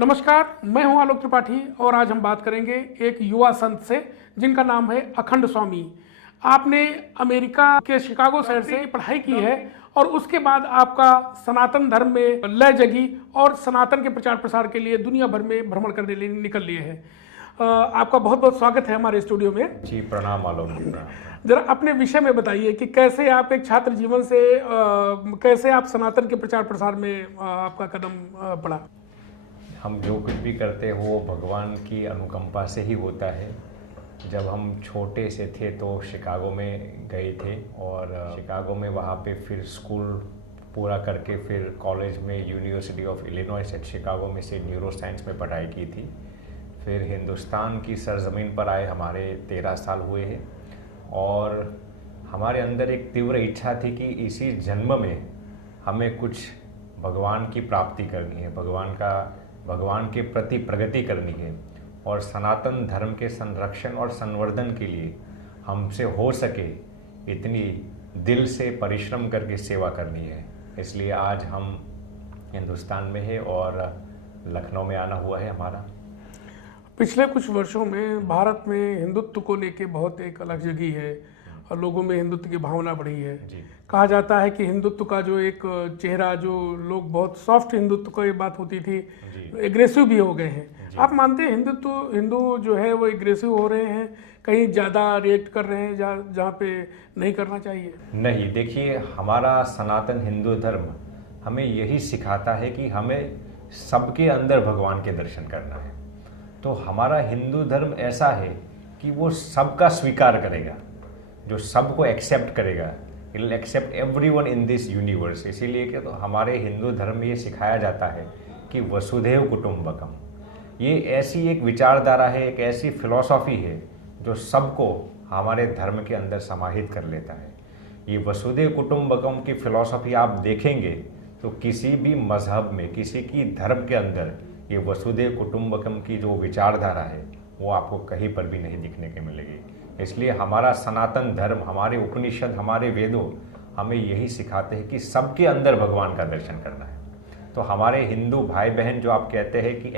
नमस्कार, मैं हूं आलोक त्रिपाठी और आज हम बात करेंगे एक युवा संत से जिनका नाम है अखंड स्वामी। आपने अमेरिका के शिकागो शहर से पढ़ाई की है और उसके बाद आपका सनातन धर्म में लय जगी और सनातन के प्रचार प्रसार के लिए दुनिया भर में भ्रमण करने लिए निकल लिए हैं। आपका बहुत बहुत स्वागत है हमारे स्टूडियो में। जी प्रणाम आलोक जी। जरा अपने विषय में बताइए कि कैसे आप एक छात्र जीवन से कैसे आप सनातन के प्रचार प्रसार में आपका कदम पड़ा। हम जो कुछ भी करते हो वो भगवान की अनुकंपा से ही होता है। जब हम छोटे से थे तो शिकागो में गए थे और शिकागो में वहाँ पे फिर स्कूल पूरा करके फिर कॉलेज में university of Illinois at Chicago में से न्यूरो साइंस में पढ़ाई की थी। फिर हिंदुस्तान की सरजमीन पर आए हमारे 13 साल हुए हैं और हमारे अंदर एक तीव्र इच्छा थी कि इसी जन्म में हमें कुछ भगवान की प्राप्ति करनी है, भगवान के प्रति प्रगति करनी है और सनातन धर्म के संरक्षण और संवर्धन के लिए हमसे हो सके इतनी दिल से परिश्रम करके सेवा करनी है। इसलिए आज हम हिंदुस्तान में है और लखनऊ में आना हुआ है हमारा। पिछले कुछ वर्षों में भारत में हिंदुत्व को लेके बहुत एक अलग जगी है और लोगों में हिंदुत्व की भावना बढ़ी है। कहा जाता है कि हिंदुत्व का जो एक चेहरा, जो लोग बहुत सॉफ्ट हिंदुत्व की बात होती थी, एग्रेसिव भी हो गए हैं। आप मानते हैं हिंदू जो है वो एग्रेसिव हो रहे हैं, कहीं ज़्यादा रिएक्ट कर रहे हैं जहाँ पे नहीं करना चाहिए? नहीं, देखिए हमारा सनातन हिंदू धर्म हमें यही सिखाता है कि हमें सबके अंदर भगवान के दर्शन करना है। तो हमारा हिंदू धर्म ऐसा है कि वो सबका स्वीकार करेगा, जो सबको एक्सेप्ट करेगा। It will accept everyone in this universe. इसीलिए कि तो हमारे हिंदू धर्म में ये सिखाया जाता है कि वसुधैव कुटुंबकम, ये ऐसी एक विचारधारा है, एक ऐसी फिलॉसफी है जो सबको हमारे धर्म के अंदर समाहित कर लेता है। ये वसुधैव कुटुंबकम की फिलॉसफी आप देखेंगे तो किसी भी मजहब में, किसी की धर्म के अंदर ये वसुधैव कुटुंबकम की जो विचारधारा है वो आपको कहीं पर भी नहीं दिखने के मिलेगी। इसलिए हमारा सनातन धर्म, हमारे उपनिषद, हमारे वेदों हमें यही सिखाते हैं कि सबके अंदर भगवान का दर्शन करना है। तो हमारे हिंदू भाई बहन जो आप कहते हैं कि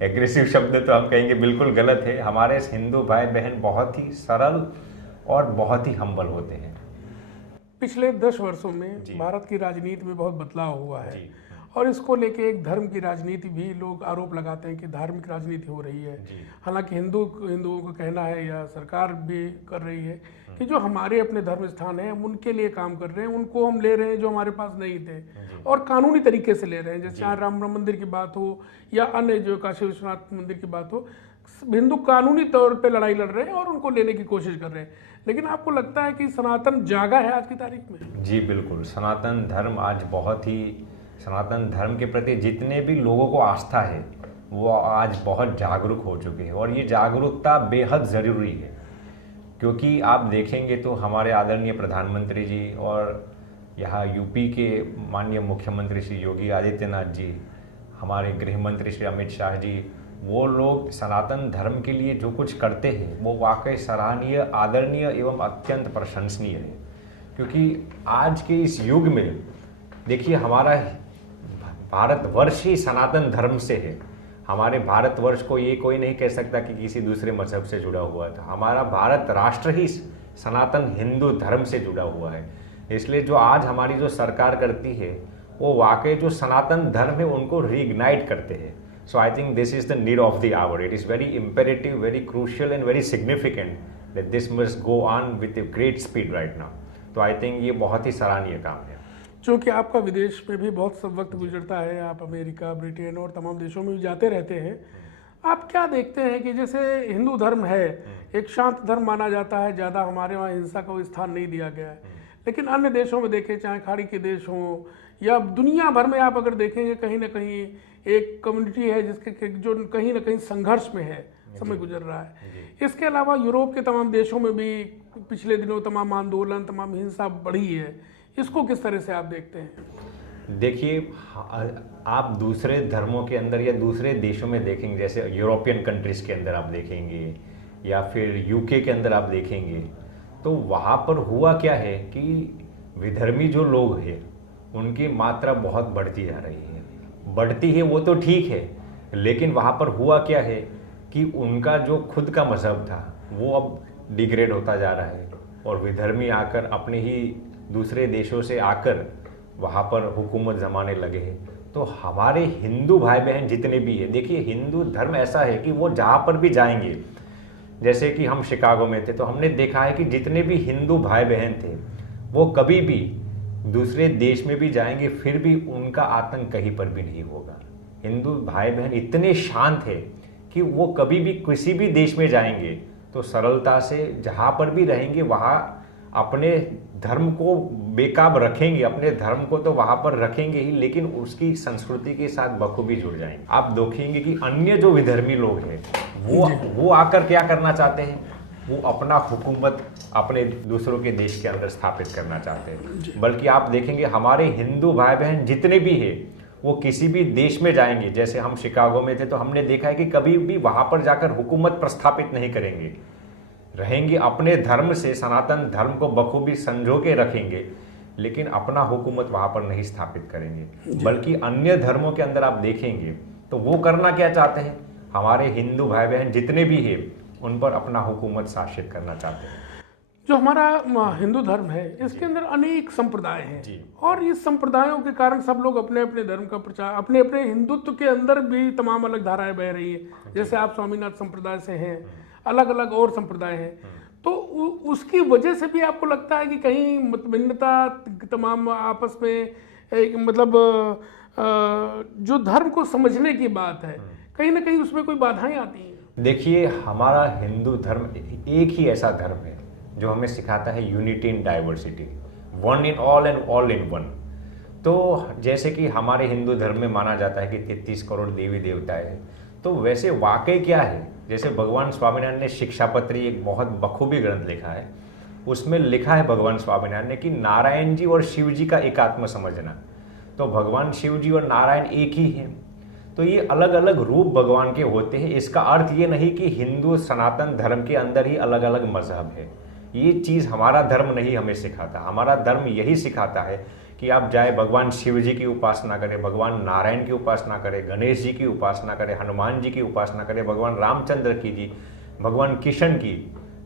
एग्रेसिव शब्द तो हम कहेंगे बिल्कुल गलत है। हमारे हिंदू भाई बहन बहुत ही सरल और बहुत ही हम्बल होते हैं। पिछले 10 वर्षों में भारत की राजनीति में बहुत बदलाव हुआ है और इसको लेके एक धर्म की राजनीति भी लोग आरोप लगाते हैं कि धार्मिक राजनीति हो रही है। हालांकि हिंदुओं का कहना है या सरकार भी कर रही है कि जो हमारे अपने धर्म स्थान हैं हम उनके लिए काम कर रहे हैं, उनको हम ले रहे हैं जो हमारे पास नहीं थे और कानूनी तरीके से ले रहे हैं। जैसे चाहे राम मंदिर की बात हो या अन्य जो काशी विश्वनाथ मंदिर की बात हो, हिंदू कानूनी तौर पे लड़ाई लड़ रहे हैं और उनको लेने की कोशिश कर रहे हैं। लेकिन आपको लगता है कि सनातन जागा है आज की तारीख में? जी बिल्कुल, सनातन धर्म आज सनातन धर्म के प्रति जितने भी लोगों को आस्था है वो आज बहुत जागरूक हो चुके हैं और ये जागरूकता बेहद ज़रूरी है। क्योंकि आप देखेंगे तो हमारे आदरणीय प्रधानमंत्री जी और यहाँ यूपी के माननीय मुख्यमंत्री श्री योगी आदित्यनाथ जी, हमारे गृह मंत्री श्री अमित शाह जी, वो लोग सनातन धर्म के लिए जो कुछ करते हैं वो वाकई सराहनीय, आदरणीय एवं अत्यंत प्रशंसनीय है। क्योंकि आज के इस युग में देखिए हमारा भारतवर्ष ही सनातन धर्म से है। हमारे भारतवर्ष को ये कोई नहीं कह सकता कि किसी दूसरे मजहब से जुड़ा हुआ था। हमारा भारत राष्ट्र ही सनातन हिंदू धर्म से जुड़ा हुआ है। इसलिए जो आज हमारी जो सरकार करती है वो वाकई जो सनातन धर्म है उनको रीइग्नाइट करते हैं। So I think this is the need of the hour. It is very imperative, very crucial and very significant that this must go on with a great speed right now. तो I think ये बहुत ही सराहनीय काम है। क्योंकि आपका विदेश में भी बहुत सब वक्त गुजरता है, आप अमेरिका, ब्रिटेन और तमाम देशों में भी जाते रहते हैं। आप क्या देखते हैं कि जैसे हिंदू धर्म है एक शांत धर्म माना जाता है, ज़्यादा हमारे वहाँ हिंसा को स्थान नहीं दिया गया है, लेकिन अन्य देशों में देखें, चाहे खाड़ी के देश हों या दुनिया भर में आप अगर देखेंगे कहीं ना कहीं एक कम्युनिटी है जिसके जो कहीं ना कहीं संघर्ष में है, समय गुजर रहा है। इसके अलावा यूरोप के तमाम देशों में भी पिछले दिनों तमाम आंदोलन, तमाम हिंसा बढ़ी है। इसको किस तरह से आप देखते हैं? देखिए, आप दूसरे धर्मों के अंदर या दूसरे देशों में देखेंगे, जैसे यूरोपियन कंट्रीज़ के अंदर आप देखेंगे या फिर यूके के अंदर आप देखेंगे, तो वहाँ पर हुआ क्या है कि विधर्मी जो लोग हैं उनकी मात्रा बहुत बढ़ती जा रही है। बढ़ती है वो तो ठीक है, लेकिन वहाँ पर हुआ क्या है कि उनका जो खुद का मजहब था वो अब डिग्रेड होता जा रहा है और विधर्मी आकर अपने ही दूसरे देशों से आकर वहाँ पर हुकूमत जमाने लगे हैं। तो हमारे हिंदू भाई बहन जितने भी हैं, देखिए हिंदू धर्म ऐसा है कि वो जहाँ पर भी जाएंगे, जैसे कि हम शिकागो में थे तो हमने देखा है कि जितने भी हिंदू भाई बहन थे वो कभी भी दूसरे देश में भी जाएंगे फिर भी उनका आतंक कहीं पर भी नहीं होगा। हिंदू भाई बहन इतने शांत है कि वो कभी भी किसी भी देश में जाएंगे तो सरलता से जहाँ पर भी रहेंगे वहाँ अपने धर्म को बेकाब रखेंगे, अपने धर्म को तो वहाँ पर रखेंगे ही, लेकिन उसकी संस्कृति के साथ बखूबी जुड़ जाएंगे। आप देखेंगे कि अन्य जो विधर्मी लोग हैं वो आकर क्या करना चाहते हैं, वो अपना हुकूमत अपने दूसरों के देश के अंदर स्थापित करना चाहते हैं। बल्कि आप देखेंगे हमारे हिंदू भाई बहन जितने भी हैं वो किसी भी देश में जाएंगे, जैसे हम शिकागो में थे तो हमने देखा है कि कभी भी वहाँ पर जाकर हुकूमत प्रस्थापित नहीं करेंगे, रहेंगे अपने धर्म से, सनातन धर्म को बखूबी संजो के रखेंगे, लेकिन अपना हुकूमत वहाँ पर नहीं स्थापित करेंगे। बल्कि अन्य धर्मों के अंदर आप देखेंगे तो वो करना क्या चाहते हैं, हमारे हिंदू भाई बहन जितने भी हैं उन पर अपना हुकूमत शासित करना चाहते हैं। जो हमारा हिंदू धर्म है इसके अंदर अनेक संप्रदाय हैं और इस संप्रदायों के कारण सब लोग अपने अपने धर्म का प्रचार, अपने अपने हिंदुत्व के अंदर भी तमाम अलग धाराएं बह रही है। जैसे आप स्वामीनाथ संप्रदाय से हैं, अलग अलग और संप्रदाय हैं, तो उसकी वजह से भी आपको लगता है कि कहीं मतभिन्नता तमाम आपस में एक मतलब जो धर्म को समझने की बात है कहीं ना कहीं उसमें कोई बाधाएं आती हैं? देखिए हमारा हिंदू धर्म एक ही ऐसा धर्म है जो हमें सिखाता है unity in diversity, one in all and all in one. तो जैसे कि हमारे हिंदू धर्म में माना जाता है कि 33 करोड़ देवी देवताएं हैं, तो वैसे वाकई क्या है, जैसे भगवान स्वामीनारायण ने शिक्षापत्री एक बहुत बखूबी ग्रंथ लिखा है, उसमें लिखा है भगवान स्वामीनारायण ने कि नारायण जी और शिव जी का एकात्म समझना। तो भगवान शिव जी और नारायण एक ही हैं, तो ये अलग अलग रूप भगवान के होते हैं। इसका अर्थ ये नहीं कि हिंदू सनातन धर्म के अंदर ही अलग अलग मजहब है, ये चीज़ हमारा धर्म नहीं हमें सिखाता। हमारा धर्म यही सिखाता है कि आप जाए भगवान शिव जी की उपासना करें, भगवान नारायण की उपासना करें, गणेश जी की उपासना करें, हनुमान जी की उपासना करें, भगवान रामचंद्र की जी, भगवान किशन की,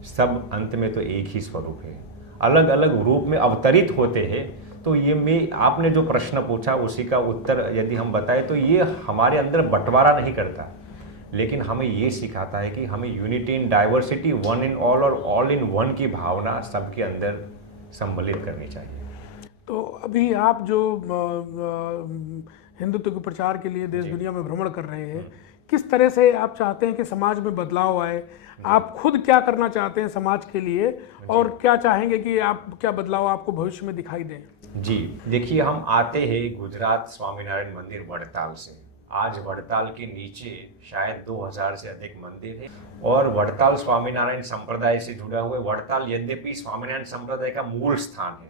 सब अंत में तो एक ही स्वरूप है, अलग अलग रूप में अवतरित होते हैं। तो ये में आपने जो प्रश्न पूछा उसी का उत्तर यदि हम बताएं तो ये हमारे अंदर बंटवारा नहीं करता, लेकिन हमें ये सिखाता है कि हमें unity in diversity, one in all और ऑल इन वन की भावना सबके अंदर सम्मिलित करनी चाहिए। तो अभी आप जो हिंदुत्व के प्रचार के लिए देश दुनिया में भ्रमण कर रहे हैं, किस तरह से आप चाहते हैं कि समाज में बदलाव आए? आप खुद क्या करना चाहते हैं समाज के लिए और क्या चाहेंगे कि आप क्या बदलाव आपको भविष्य में दिखाई दें? जी देखिए, हम आते हैं गुजरात स्वामीनारायण मंदिर वड़ताल से। आज वड़ताल के नीचे शायद 2000 से अधिक मंदिर है और वड़ताल स्वामीनारायण संप्रदाय से जुड़ा हुआ है। वड़ताल यद्यपि स्वामीनारायण संप्रदाय का मूल स्थान है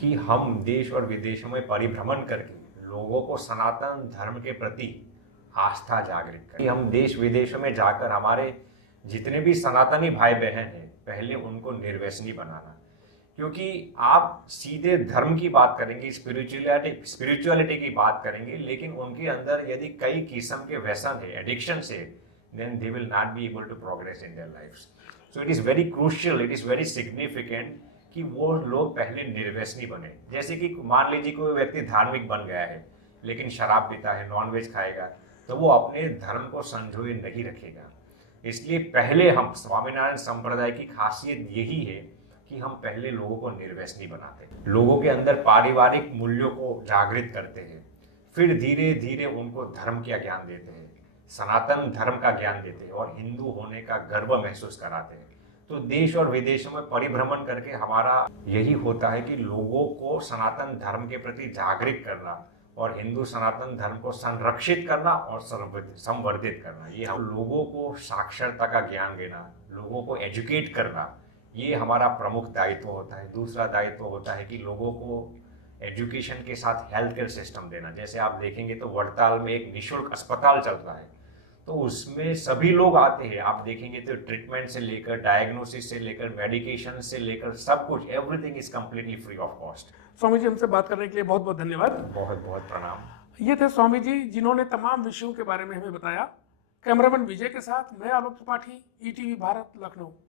कि हम देश और विदेशों में परिभ्रमण करके लोगों को सनातन धर्म के प्रति आस्था जागृत करें। हम देश विदेशों में जाकर हमारे जितने भी सनातनी भाई बहन हैं पहले उनको निर्व्यसनी बनाना, क्योंकि आप सीधे धर्म की बात करेंगे, स्पिरिचुअलिटी की बात करेंगे, लेकिन उनके अंदर यदि कई किस्म के व्यसन है, एडिक्शन है, then they will not be able to progress in their lives. So it is very crucial, it is very significant कि वो लोग पहले निर्व्यसनी बने। जैसे कि मान लीजिए कोई व्यक्ति धार्मिक बन गया है लेकिन शराब पीता है, नॉनवेज खाएगा, तो वो अपने धर्म को संजोए नहीं रखेगा। इसलिए पहले हम स्वामीनारायण संप्रदाय की खासियत यही है कि हम पहले लोगों को निर्व्यसनी बनाते हैं, लोगों के अंदर पारिवारिक मूल्यों को जागृत करते हैं, फिर धीरे धीरे उनको धर्म का ज्ञान देते हैं, सनातन धर्म का ज्ञान देते हैं और हिंदू होने का गर्व महसूस कराते हैं। तो देश और विदेशों में परिभ्रमण करके हमारा यही होता है कि लोगों को सनातन धर्म के प्रति जागृत करना और हिंदू सनातन धर्म को संरक्षित करना और संवर्धित करना। ये हम लोगों को साक्षरता का ज्ञान देना, लोगों को एजुकेट करना, ये हमारा प्रमुख दायित्व होता है। दूसरा दायित्व होता है कि लोगों को एजुकेशन के साथ हेल्थ केयर सिस्टम देना। जैसे आप देखेंगे तो वड़ताल में एक निःशुल्क अस्पताल चल रहा है, तो उसमें सभी लोग आते हैं। आप देखेंगे तो ट्रीटमेंट से लेकर, डायग्नोसिस से लेकर, मेडिकेशन से लेकर सब कुछ, everything is completely free of cost. Swami ji, हमसे बात करने के लिए बहुत बहुत धन्यवाद। बहुत बहुत प्रणाम। ये थे स्वामी जी, जिन्होंने तमाम विषयों के बारे में हमें बताया। कैमरामैन विजय के साथ मैं आलोक त्रिपाठी, ईटीवी भारत, लखनऊ।